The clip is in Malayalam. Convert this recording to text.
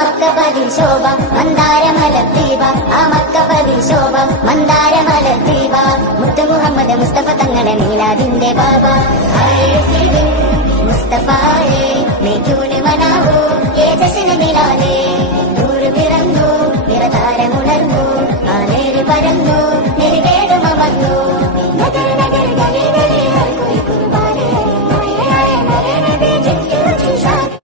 മക്കപതി ശോഭ മന്ദാരമലദ്വീപ ആ മക്കപതി ശോഭ മന്ദാരമലദ്വീപ മുത്ത് മുഹമ്മദ് മുസ്തഫ തങ്ങളുടെ മീലാദിന്റെ ബാബ മുസ്തഫായേ